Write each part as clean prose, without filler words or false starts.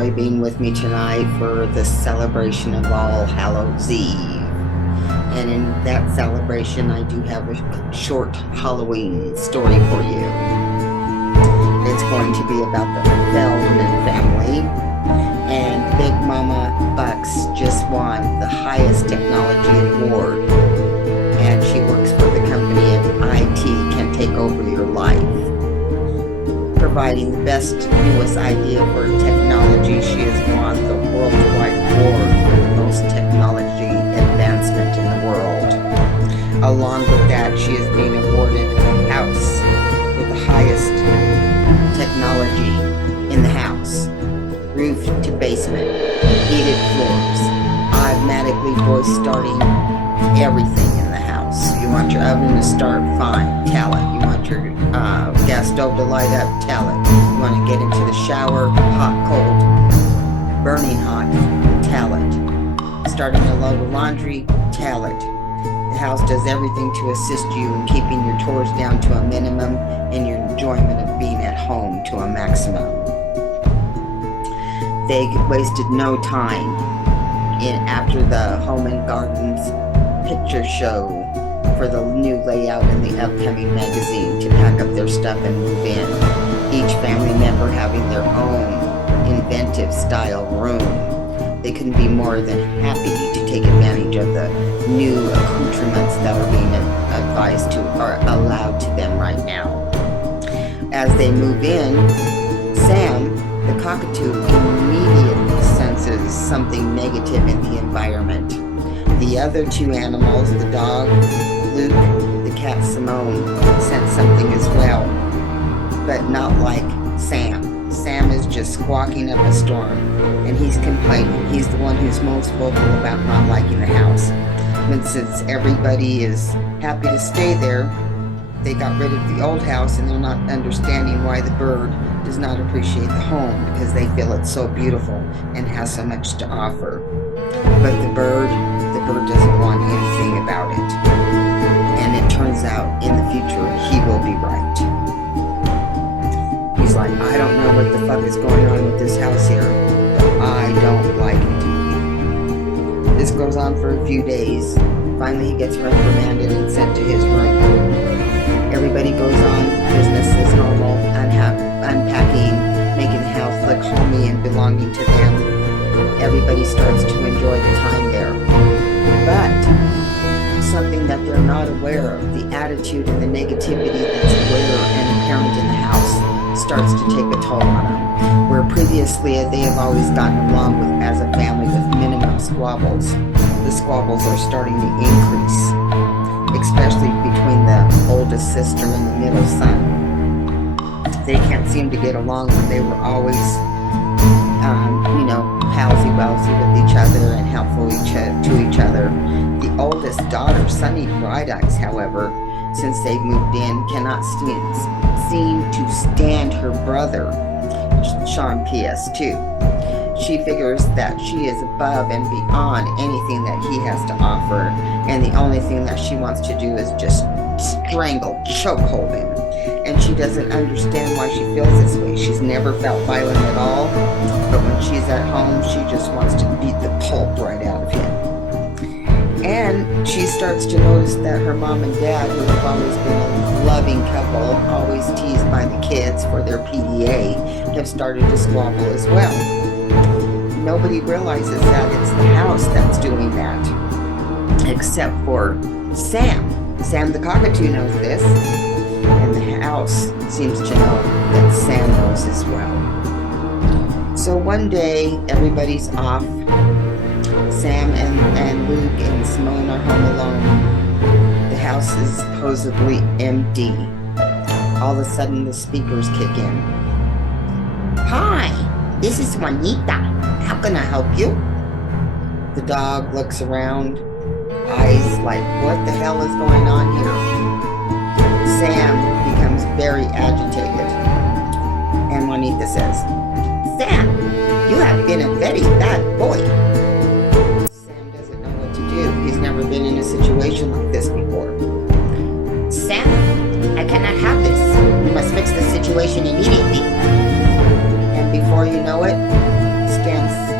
enjoy being with me tonight for the celebration of All Hallows Eve. And in that celebration, I do have a short Halloween story for you. It's going to be about the Feldman family. And Big Mama Bucks just won the highest technology award. And she works for the company of IT Can Take Over Your Life, providing the best, newest idea for technology. She has won the worldwide award for the most technology advancement in the world. Along with that, she is being awarded a house with the highest technology in the house. Roof to basement, heated floors, automatically voice starting everything in the house. You want your oven to start, fine, tell it. You want your gas stove to light up, tell it. You want to get into the shower, hot, cold, burning hot, tell it. Starting to load the laundry, tell it. The house does everything to assist you in keeping your chores down to a minimum and your enjoyment of being at home to a maximum. They wasted no time after the Home and Gardens picture show for the new layout in the upcoming magazine to pack up their stuff and move in. Each family member having their own inventive style room. They couldn't be more than happy to take advantage of the new accoutrements that are being advised to or allowed to them right now. As they move in, Sam, the cockatoo, immediately senses something negative in the environment. The other two animals, the dog, Luke, the cat, Simone, sense something as well, but not like Sam. Sam is just squawking up a storm, and he's complaining. He's the one who's most vocal about not liking the house. But since everybody is happy to stay there, they got rid of the old house, and they're not understanding why the bird does not appreciate the home, because they feel it's so beautiful and has so much to offer. But the bird doesn't want anything about it. And it turns out in the future he will be right. He's like, I don't know what the fuck is going on with this house here, but I don't like it. This goes on for a few days. Finally he gets reprimanded and sent to his room. Everybody goes on business as normal, unpacking, making the house look homey and belonging to them. Everybody starts to enjoy the time there. But something that they're not aware of, the attitude and the negativity that's aware and apparent in the house, starts to take a toll on them. Where previously they have always gotten along with as a family with minimum squabbles, the squabbles are starting to increase, especially between the oldest sister and the middle son. They can't seem to get along when they were always, palsy-walsy with each other and helpful to each other. The oldest daughter, Sunny Bright Eyes, however, since they moved in, cannot seem to stand her brother, Sean PS2. She figures that she is above and beyond anything that he has to offer, and the only thing that she wants to do is just strangle, chokehold him. And she doesn't understand why she feels this way. She's never felt violent at all, but when she's at home, she just wants to beat the pulp right out of him. And she starts to notice that her mom and dad, who have always been a loving couple, always teased by the kids for their PDA, have started to squabble as well. Nobody realizes that it's the house that's doing that, except for Sam. Sam the cockatoo knows this, and the house seems to know that Sam knows as well. So one day, everybody's off. Sam and Luke and Simone are home alone. The house is supposedly empty. All of a sudden, the speakers kick in. Hi, this is Juanita. How can I help you? The dog looks around, eyes like, what the hell is going on here? Sam becomes very agitated, and Juanita says, Sam, you have been a very bad boy. Sam doesn't know what to do. He's never been in a situation like this before. Sam, I cannot have this. We must fix the situation immediately. And before you know it,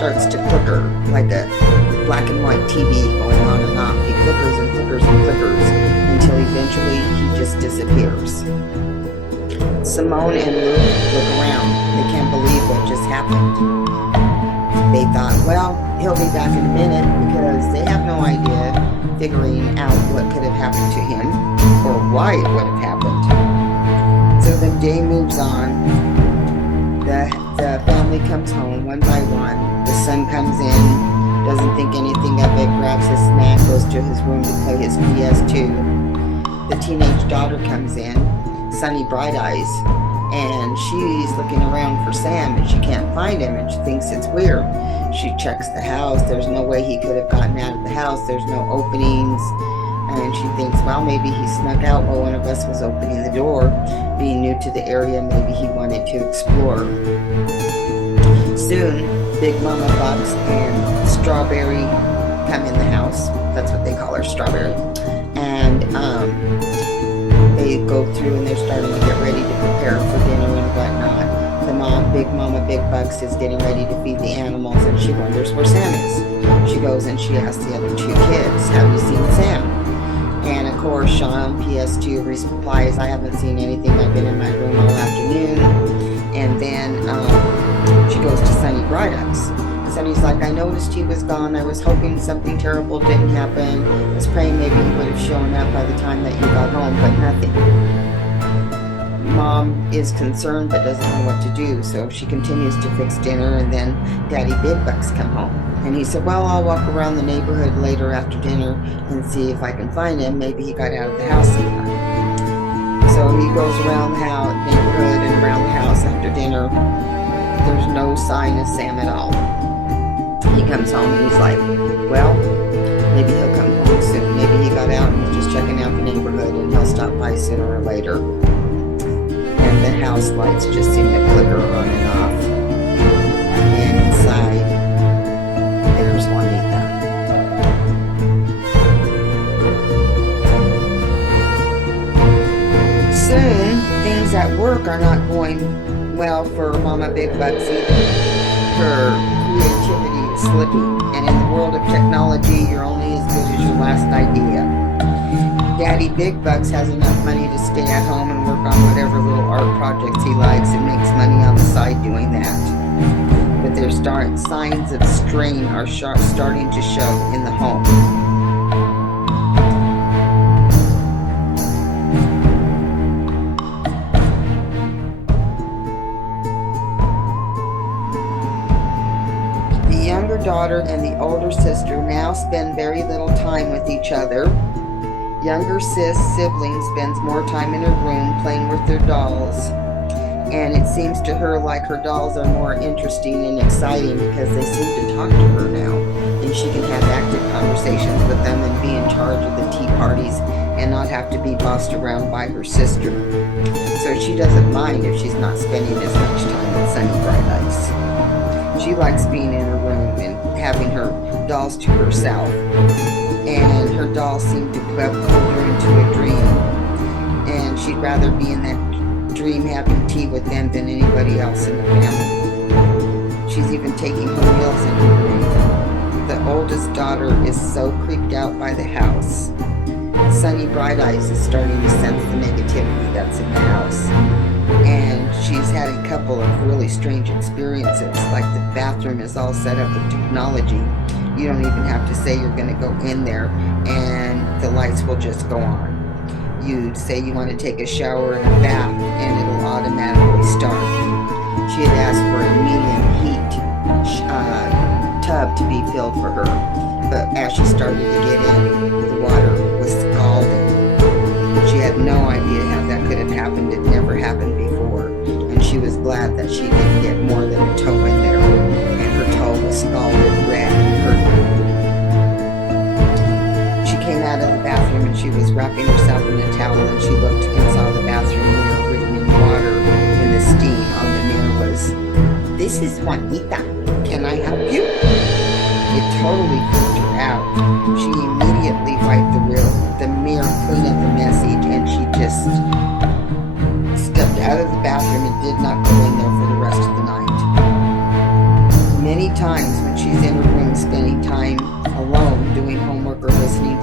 starts to flicker like a black and white TV going on and off. He flickers and flickers and flickers until eventually he just disappears. Simone and Luke look around. They can't believe what just happened. They thought, well, he'll be back in a minute, because they have no idea figuring out what could have happened to him or why it would have happened. So the day moves on. The family comes home one by one. The son comes in, doesn't think anything of it, grabs his snack, goes to his room to play his PS2. The teenage daughter comes in, Sunny Bright Eyes, and she's looking around for Sam, and she can't find him, and she thinks it's weird. She checks the house. There's no way he could have gotten out of the house. There's no openings. And she thinks, well, maybe he snuck out while one of us was opening the door. Being new to the area, maybe he wanted to explore. Soon, Big Mama Bucks and Strawberry come in the house. That's what they call her, Strawberry. And they go through and they're starting to get ready to prepare for dinner and whatnot. The mom, Big Mama Big Bucks, is getting ready to feed the animals, and she wonders where Sam is. She goes and she asks the other two kids, have you seen Sam? And of course, Sean, PS2, replies, I haven't seen anything. I've been in my room all afternoon. And then she goes to Sunny Bright Eyes. Sunny's like, I noticed he was gone. I was hoping something terrible didn't happen. I was praying maybe he would have shown up by the time that you got home, but nothing. Mom is concerned but doesn't know what to do, so she continues to fix dinner, and then Daddy Big Bucks come home. And he said, well, I'll walk around the neighborhood later after dinner and see if I can find him. Maybe he got out of the house sometime. So he goes around the neighborhood and around the house after dinner. There's no sign of Sam at all. He comes home and he's like, well, maybe he'll come home soon. Maybe he got out and was just checking out the neighborhood, and he'll stop by sooner or later. And the house lights just seem to flicker on and off. And inside, there's Juanita. Soon, things at work are not going well for Mama Big Bucks either. Her creativity is slipping, and in the world of technology, you're only as good as your last idea. Daddy Big Bucks has enough money to stay at home and work on whatever little art projects he likes, and makes money on the side doing that. But there's signs of strain are starting to show in the home. The younger daughter and the older sister now spend very little time with each other. Younger sibling spends more time in her room playing with their dolls, and it seems to her like her dolls are more interesting and exciting because they seem to talk to her now, and she can have active conversations with them and be in charge of the tea parties and not have to be bossed around by her sister. So she doesn't mind if she's not spending as much time with Sunny Bright Eyes. She likes being in her room and having her dolls to herself. And her dolls seem to pull her into a dream, and she'd rather be in that dream having tea with them than anybody else in the family. She's even taking her meals in her room. The oldest daughter is so creeped out by the house. Sunny Bright Eyes is starting to sense the negativity that's in the house, and she's had a couple of really strange experiences, like the bathroom is all set up with technology. You don't even have to say you're going to go in there, and the lights will just go on. You say you want to take a shower and a bath, and it'll automatically start. She had asked for a medium heat tub to be filled for her, but as she started to get in, the water was scalding. She had no idea how that could have happened. It never happened before, and she was glad that she didn't get more than a toe in there, and her toe was scalded red and hurt. She came out of the bathroom and she was wrapping herself in a towel, and she looked and saw the bathroom mirror written in water, and the steam on the mirror was, "This is Juanita. Can I help you?" It totally freaked her out. She immediately wiped the mirror clean of the message, and she just stepped out of the bathroom and did not go in there for the rest of the night. Many times when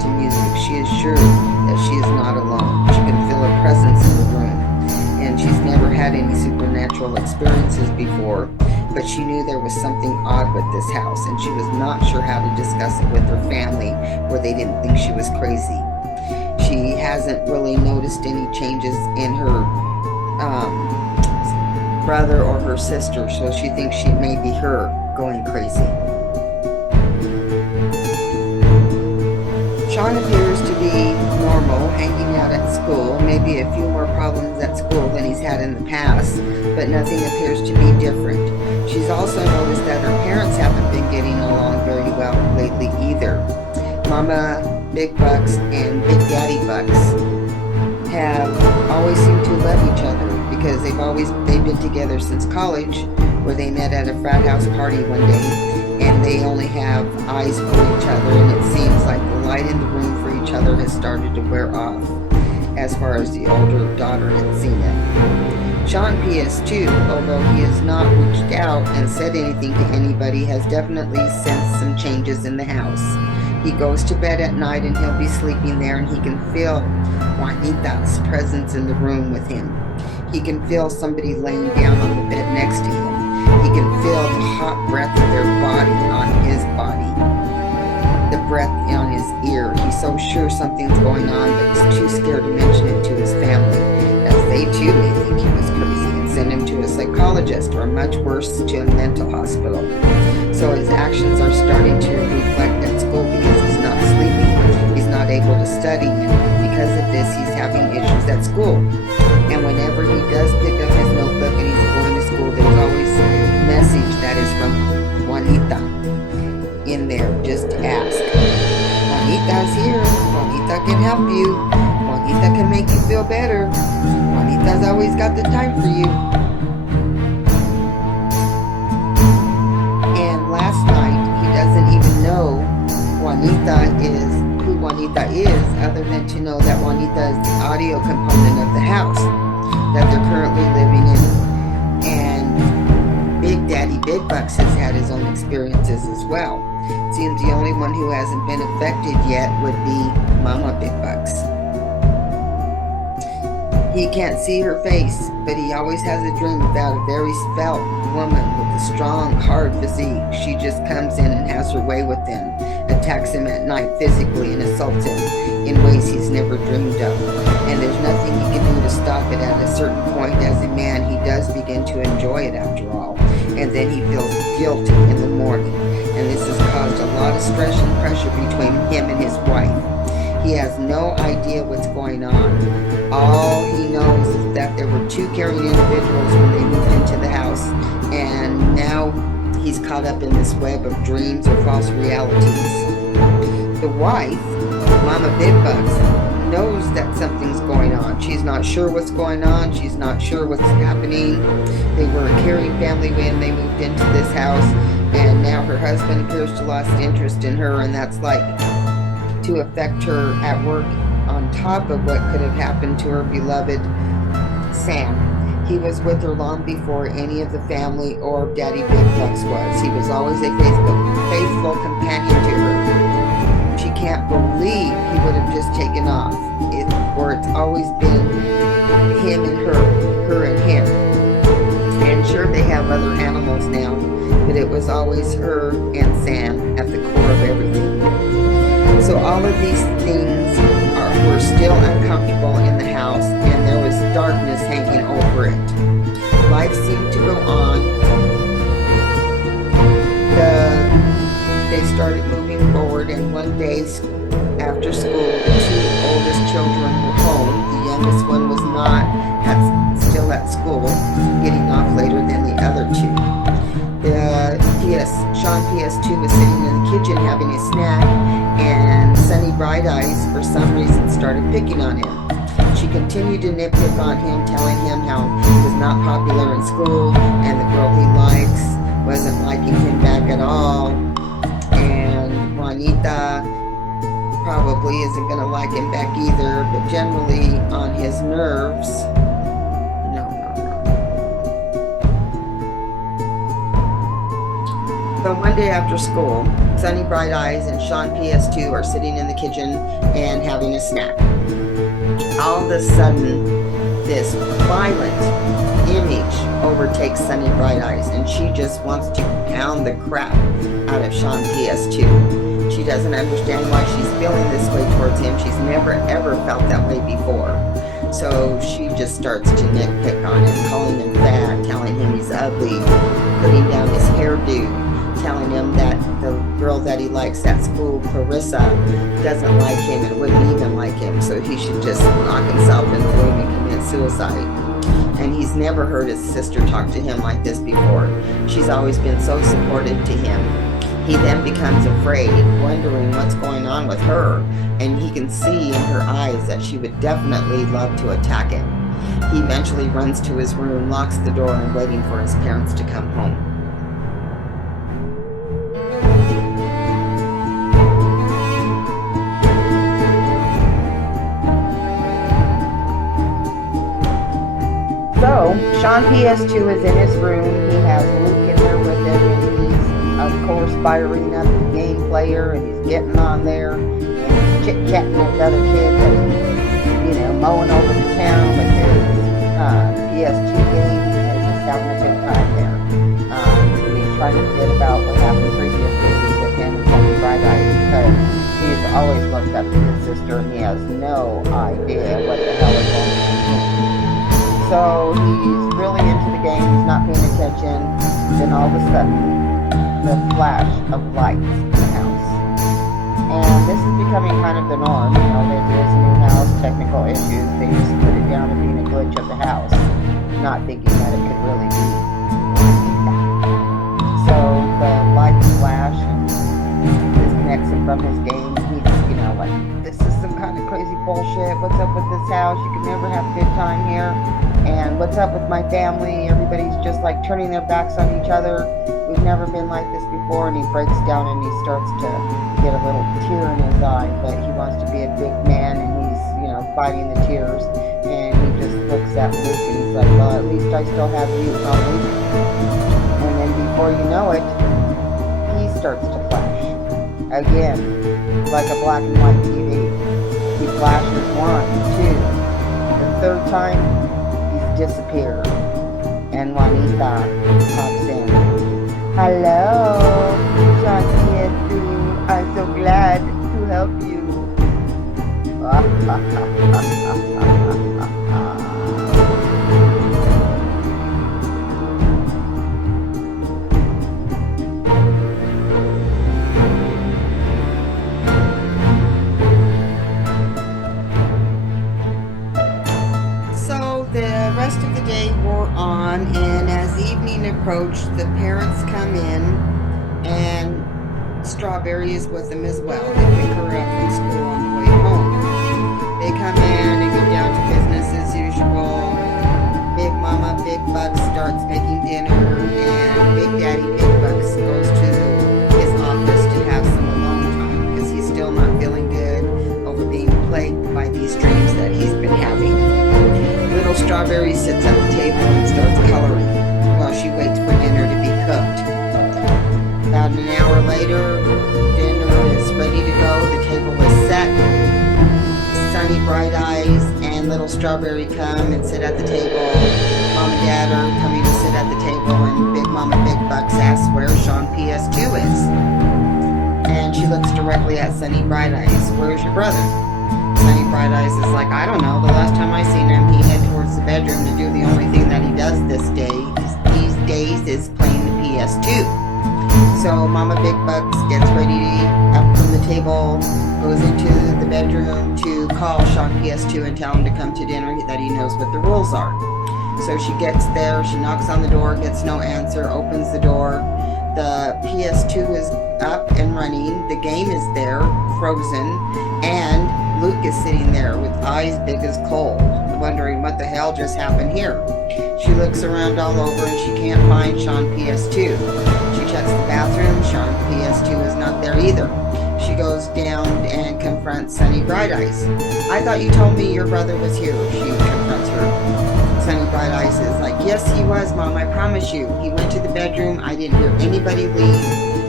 to music, she is sure that she is not alone. She can feel a presence in the room, and she's never had any supernatural experiences before, but she knew there was something odd with this house, and she was not sure how to discuss it with her family where they didn't think she was crazy. She hasn't really noticed any changes in her brother or her sister, so she thinks she may be her going crazy. Sean appears to be normal, hanging out at school, maybe a few more problems at school than he's had in the past, but nothing appears to be different. She's also noticed that her parents haven't been getting along very well lately either. Mama Big Bucks and Big Daddy Bucks have always seemed to love each other because they've been together since college, where they met at a frat house party one day, and they only have eyes for each other, and it seems like the light in the room for each other has started to wear off, as far as the older daughter had seen it. Sean PS2, although he has not reached out and said anything to anybody, has definitely sensed some changes in the house. He goes to bed at night and he'll be sleeping there, and he can feel Juanita's presence in the room with him. He can feel somebody laying down on the bed next to him. He can feel the hot breath of their body on his body, the breath on his ear. He's so sure something's going on, but he's too scared to mention it to his family, as they too may think he was crazy and send him to a psychologist, or much worse, to a mental hospital. So his actions are starting to reflect at school because he's not sleeping, he's not able to study, and because of this he's having issues at school. And whenever he does pick up his notebook and he's going to school, there's always a message that is from Juanita in there. Just ask. Juanita's here. Juanita can help you. Juanita can make you feel better. Juanita's always got the time for you. And last night, he doesn't even know who Juanita is, other than to know that Juanita is the audio component of the house that they're currently living in. And Big Daddy Big Bucks has had his own experiences as well. Seems the only one who hasn't been affected yet would be Mama Big Bucks. He can't see her face, but he always has a dream about a very svelte woman with a strong, hard physique. She just comes in and has her way with him, attacks him at night physically, and assaults him in ways he's never dreamed of. And there's nothing he can do to stop it. At a certain point, as a man, he does begin to enjoy it after all. And then he feels guilty in the morning. And this has caused a lot of stress and pressure between him and his wife. He has no idea what's going on. All he knows is that there were two caring individuals when they moved into the house, and now he's caught up in this web of dreams or false realities. The wife, Mama Big Bucks, knows that something's going on. She's not sure what's going on. She's not sure what's happening. They were a caring family when they moved into this house, and now her husband appears to lost interest in her, and that's like to affect her at work, on top of what could have happened to her beloved Sam. He was with her long before any of the family or Daddy Big Bucks was. He was always a faithful companion to her. She can't believe he would have just taken off. It's always been him and her and him. And sure, they have other animals now, but it was always her and Sam at the core of everything. So all of these things were still uncomfortable in the house, and there was darkness hanging over it. Life seemed to go on. They started moving forward, and one day after school, the two oldest children were home. The youngest one was still at school, getting off later than the other two. Sean PS2 was sitting in the kitchen having a snack, and Sunny Bright Eyes, for some reason, started picking on him. She continued to nitpick on him, telling him how he was not popular in school, and the girl he likes wasn't liking him back at all, and Juanita probably isn't going to like him back either, but generally on his nerves. No. So one day after school, Sunny Bright Eyes and Sean PS2 are sitting in the kitchen and having a snack. All of a sudden, this violent image overtakes Sunny Bright Eyes, and she just wants to pound the crap out of Sean PS2. She doesn't understand why she's feeling this way towards him. She's never ever felt that way before. So she just starts to nitpick on him, calling him fat, telling him he's ugly, putting down his hairdo, telling him that the girl that he likes at school, Clarissa, doesn't like him and wouldn't even like him, so he should just knock himself in the room and commit suicide. And he's never heard his sister talk to him like this before. She's always been so supportive to him. He then becomes afraid, wondering what's going on with her, and he can see in her eyes that she would definitely love to attack him. He eventually runs to his room, locks the door, and waiting for his parents to come home. So, Sean PS2 is in his room. He has Luke in there with him, and he's, of course, firing up the game player, and he's getting on there, and he's chit-chatting with other kids, and, mowing over the town with his PS2 game, and he's having a good time there. And he's trying to forget about what happened previously with him and Sunny Bright Eyes, because he's always looked up to his sister, and he has no idea what the hell is going on. So he's really into the game, he's not paying attention, then all of a sudden, the flash of lights in the house. And this is becoming kind of the norm, that there's a new house, technical issues, they just put it down as being a glitch of the house, not thinking that it could really be like that. So the lights flash and disconnects him from his game. He's, like, this is some kind of crazy bullshit, what's up with this house, you can never have a good time here. And what's up with my family? Everybody's just like turning their backs on each other. We've never been like this before. And he breaks down and he starts to get a little tear in his eye. But he wants to be a big man and he's, fighting the tears. And he just looks at Luke and he's like, well, at least I still have you, not Luke. And then before you know it, he starts to flash. Again, like a black and white TV. He flashes 1, 2. The third time, disappeared, and Juanita pops in. Hello, Sean PS2. I'm so glad to help you. The rest of the day wore on, and as evening approached, the parents come in, and Strawberry is with them as well. They pick her up from school on the way home. They come in and get down to business as usual. Big Mama Big Bucks starts making dinner, and Big Daddy Big Bucks goes to his office to have some alone time because he's still not feeling good over being plagued by these dreams that he's been having. Little Strawberry sits at the table and starts coloring while she waits for dinner to be cooked. About an hour later, dinner is ready to go. The table is set. Sunny Bright Eyes and Little Strawberry come and sit at the table. Mom and Dad are coming to sit at the table, and Big Mama Big Bucks asks where Sean PS2 is. And she looks directly at Sunny Bright Eyes. Where's your brother? Sunny Bright Eyes is like, I don't know. The last time I seen him, he head towards the bedroom to do the only thing that he does these days is playing the PS2. So Mama Big Bucks gets ready up from the table, goes into the bedroom to call Sean PS2 and tell him to come to dinner, that he knows what the rules are. So she gets there, she knocks on the door, gets no answer, opens the door. The PS2 is up and running, the game is there, frozen, and Luke is sitting there with eyes big as coal, wondering what the hell just happened here. She looks around all over and she can't find Sean PS2. She checks the bathroom, Sean PS2 is not there either. She goes down and confronts Sunny Bright Eyes. I thought you told me your brother was here, she confronts her. Sunny Bright Eyes is like, yes he was, Mom, I promise you. He went to the bedroom, I didn't hear anybody leave.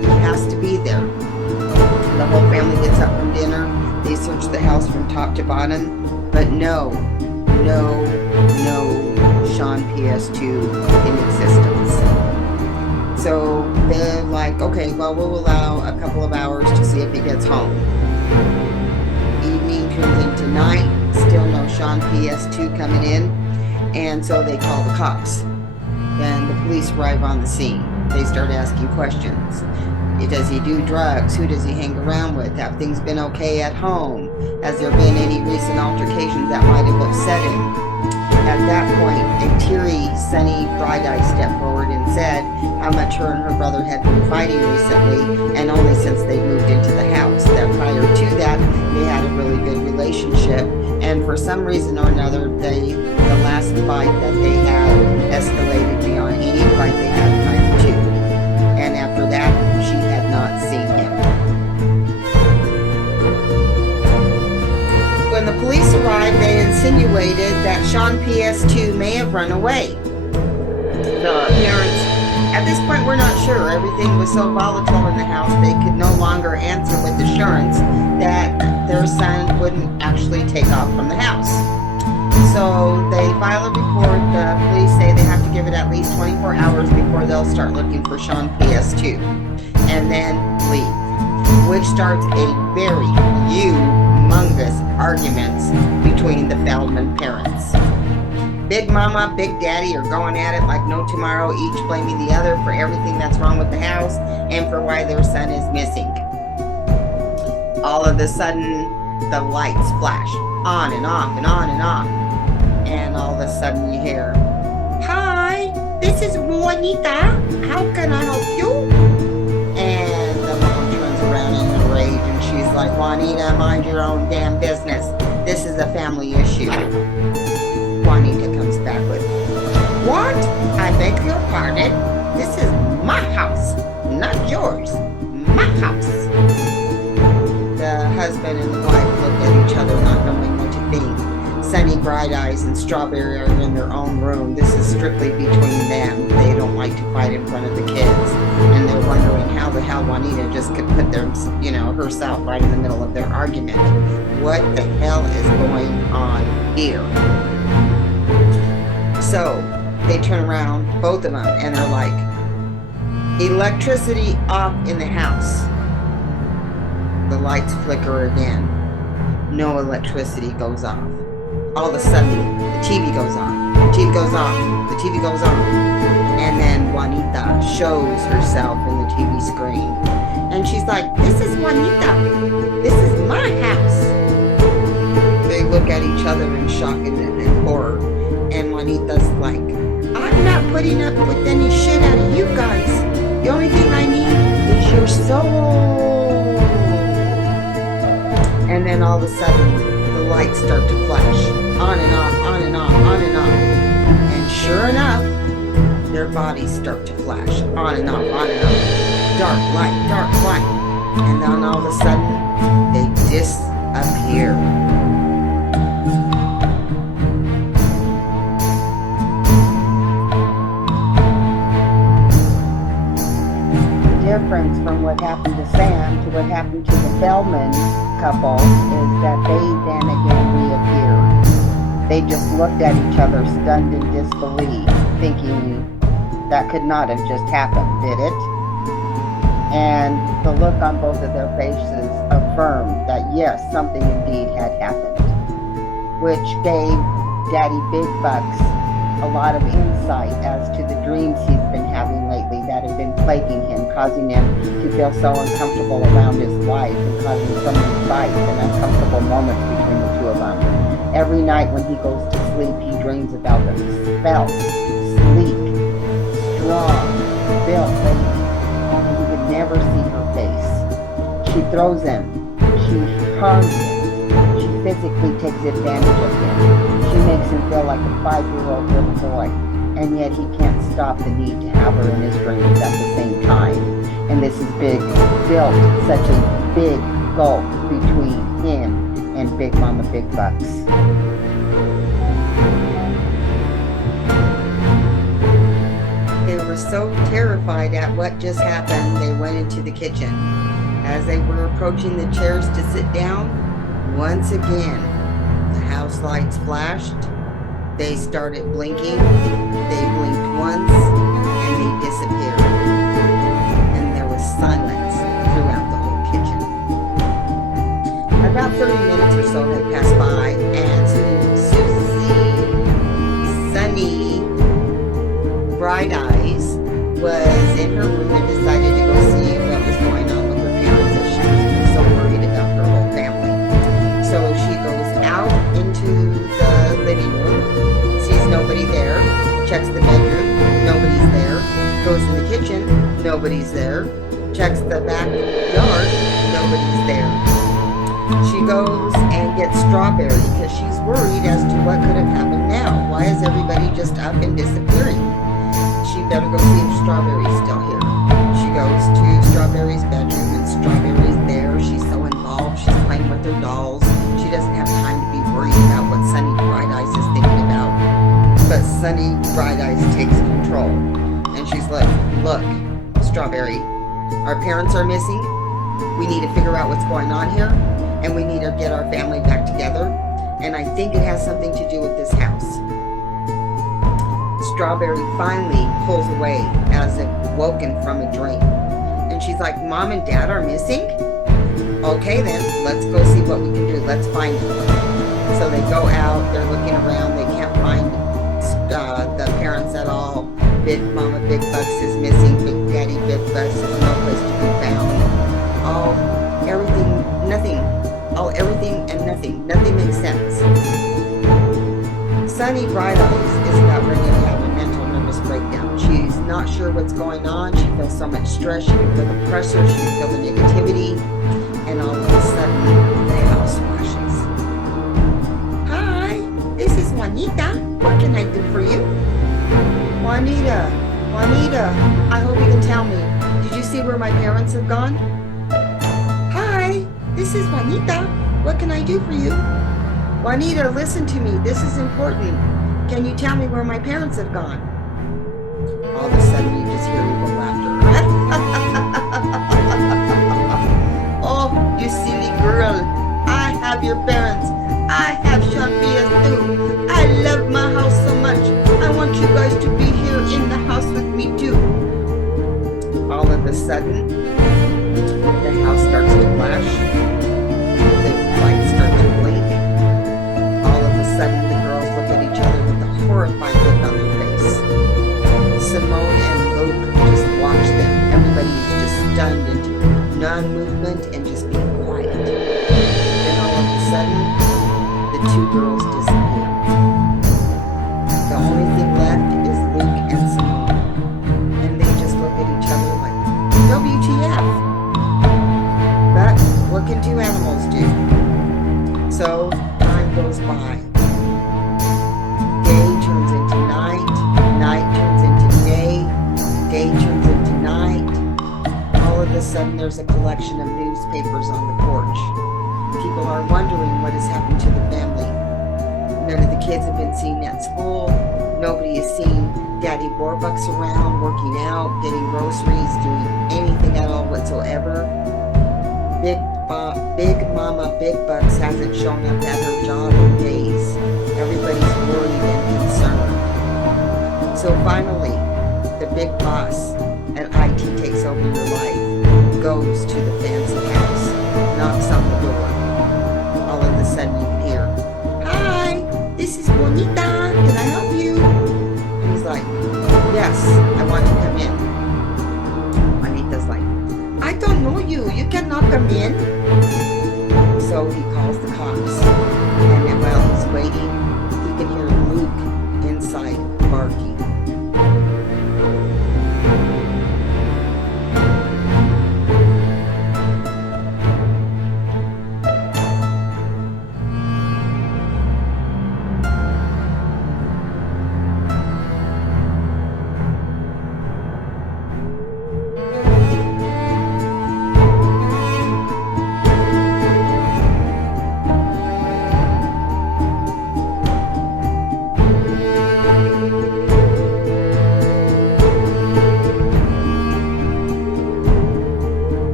He has to be there. The whole family gets up from dinner. They search the house from top to bottom, but no Sean PS2 in existence. So they're like, okay, well, we'll allow a couple of hours to see if he gets home. Evening turns into night, still no Sean PS2 coming in, and so they call the cops. Then the police arrive on the scene. They start asking questions. Does he do drugs? Who does he hang around with? Have things been okay at home? Has there been any recent altercations that might have upset him? At that point, a teary, sunny Bride-Eye stepped forward and said how much her and her brother had been fighting recently, and only since they moved into the house. That prior to that, they had a really good relationship, and for some reason or another, the last fight that they had escalated beyond any fight they had prior to. And after that, she had not seen him. When the police arrived, they insinuated that Sean PS2 may have run away. The parents, at this point, were not sure. Everything was so volatile in the house, they could no longer answer with assurance that their son wouldn't actually take off from the house. So they file a report. The police say they have to give it at least 24 hours before they'll start looking for Sean PS2, and then leave, which starts a very humongous arguments between the Feldman parents. Big Mama, Big Daddy are going at it like no tomorrow, each blaming the other for everything that's wrong with the house and for why their son is missing. All of a sudden, the lights flash on and off and on and off. And all of a sudden you hear, "Hi, this is Juanita. How can I help you?" And the mom turns around in a rage and she's like, "Juanita, mind your own damn business. This is a family issue." Juanita comes back with, "What? I beg your pardon? This is my house, not yours. My house." The husband and the wife look at each other, not knowing what to think. Sunny Bride-Eyes and Strawberry are in their own room. This is strictly between them. They don't like to fight in front of the kids. And they're wondering how the hell Juanita just could put their, herself right in the middle of their argument. What the hell is going on here? So they turn around, both of them, and they're like, "Electricity off in the house." The lights flicker again. No electricity goes off. All of a sudden, the TV goes on. The TV goes off. The TV goes on. And then Juanita shows herself in the TV screen. And she's like, "This is Juanita. This is my house." They look at each other in shock and horror. And Juanita's like, "I'm not putting up with any shit out of you guys. The only thing I need is your soul." And then all of a sudden, the lights start to flash. On and off, on and off, on and off. And sure enough, their bodies start to flash. On and off, on and off. Dark light, dark light. And then all of a sudden, they disappear. Difference from what happened to Sam to what happened to the Feldman couple is that they then again reappeared. They just looked at each other stunned in disbelief, thinking that could not have just happened, did it? And the look on both of their faces affirmed that yes, something indeed had happened, which gave Daddy Big Bucks a lot of insight as to the dreams he's been having lately that have been plaguing him, causing him to feel so uncomfortable around his wife and causing so many fights and uncomfortable moments between the two of them. Every night when he goes to sleep, he dreams about the svelte, sleek, strong, built lady, and he could never see her face. She throws him, she harms him, she physically takes advantage of him. She makes him feel like a 5-year-old little boy, and yet he can't stop the need to have her in his dreams at the same time. And this is built such a big gulf between him and Big Mama Big Bucks. They were so terrified at what just happened, they went into the kitchen. As they were approaching the chairs to sit down, once again, the house lights flashed. They started blinking. They blinked once, and they disappeared. And there was silence throughout the whole kitchen. About 30 minutes or so had passed by, and Sunny Bright Eyes was in her room and decided to go see what was going on with her parents, as she was so worried about her whole family. So she goes out into the living room, sees nobody there, checks the bedroom, nobody's there, goes in the kitchen, nobody's there, checks the backyard, nobody's there. She goes and gets Strawberry because she's worried as to what could have happened now. Why is everybody just up and disappearing? She better go see if Strawberry's still here. She goes to Strawberry's bedroom, and Strawberry's there. She's so involved. She's playing with her dolls. She doesn't have time to be worried about what Sunny Bright Eyes is thinking about. But Sunny Bright Eyes takes control. And she's like, look, Strawberry, our parents are missing. We need to figure out what's going on here. And we need to get our family back together. And I think it has something to do with this house. Strawberry finally pulls away as if woken from a dream. And she's like, Mom and Dad are missing? Okay then, let's go see what we can do. Let's find them. So they go out, they're looking around, they can't find the parents at all. Big Mama Big Bucks is missing, Big Daddy Big Bucks is no place to be found. Everything and nothing. Nothing makes sense. Sunny Bright Eyes is about ready to have a mental nervous breakdown. She's not sure what's going on. She feels so much stress. She can feel the pressure. She can feel the negativity. And all of a sudden, the house flashes. Hi, this is Juanita. What can I do for you? Juanita, I hope you can tell me. Did you see where my parents have gone? Hi, this is Juanita. What can I do for you? Juanita, listen to me. This is important. Can you tell me where my parents have gone? All of a sudden, you just hear evil laughter. Oh, you silly girl. I have your parents. I have Shampias too. I love my house so much. I want you guys to be here in the house with me too. All of a sudden, the house starts to flash. The lights start to blink. All of a sudden, the girls look at each other with a horrified look on their face. Simone and Luke just watch them. Everybody is just stunned into non-movement and just being quiet. Then all of a sudden, the two girls disappear. The only thing left is Luke and Simone. And they just look at each other like, WTF? But what can two animals do? So time goes by. Day turns into night. Night turns into day. Day turns into night. All of a sudden there's a collection of newspapers on the porch. People are wondering what has happened to the family. None of the kids have been seen at school. Nobody has seen Daddy Warbucks around, working out, getting groceries, doing anything at all whatsoever. Big Mama Big Bucks hasn't shown up at her job in days. Everybody's worried and concerned. So finally, the big boss at IT takes over your life, goes to the fancy house, knocks on the door. All of a sudden you can hear, Hi, this is Juanita. Can I help you? And he's like, Yes, I want to come in. Juanita's like, I don't know you. You cannot come in. So he calls the cops.